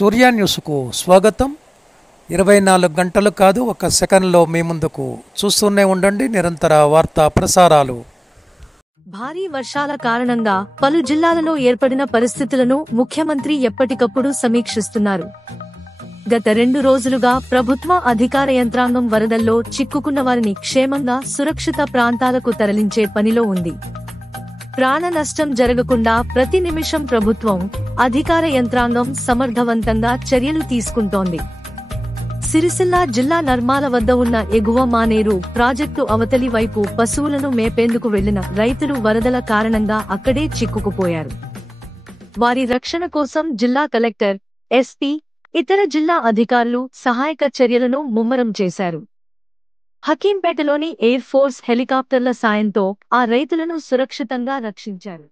సూర్య న్యూస్కు స్వాగతం. 24 గంటలు కాదు, ఒక సెకండ్లో మీ ముందుకు. చూస్తూనే ఉండండి నిరంతర వార్తా ప్రసారాలు. భారీ వర్షాల కారణంగా పలు జిల్లాలలో ఏర్పడిన పరిస్థితులను ముఖ్యమంత్రి ఎప్పటికప్పుడు సమీక్షిస్తున్నారు. గత 2 రోజులుగా ప్రభుత్వ అధికార యంత్రాంగం వరదల్లో చిక్కుకున్న వారిని క్షేమంగా సురక్షిత ప్రాంతాలకు తరలించే పనిలో ఉంది. ప్రాణ నష్టం జరగకుండా ప్రతి నిమిషం ప్రభుత్వం, అధికార యంత్రాంగం సమర్థవంతంగా చర్యలు తీసుకుంటోంది. సిరిసిల్ల జిల్లా నర్మాల వద్ద ఉన్న ఎగువ మానేరు ప్రాజెక్టు అవతలి వైపు పశువులను మేపేందుకు వెళ్లిన రైతులు వరదల కారణంగా అక్కడే చిక్కుకుపోయారు. వారి రక్షణ కోసం జిల్లా కలెక్టర్, ఎస్పీ, ఇతర జిల్లా అధికారులు సహాయక చర్యలను ముమ్మరం చేశారు. హకీంపేటలోని ఎయిర్ ఫోర్స్ హెలికాప్టర్ల సాయంతో ఆ రైతులను సురక్షితంగా రక్షించారు.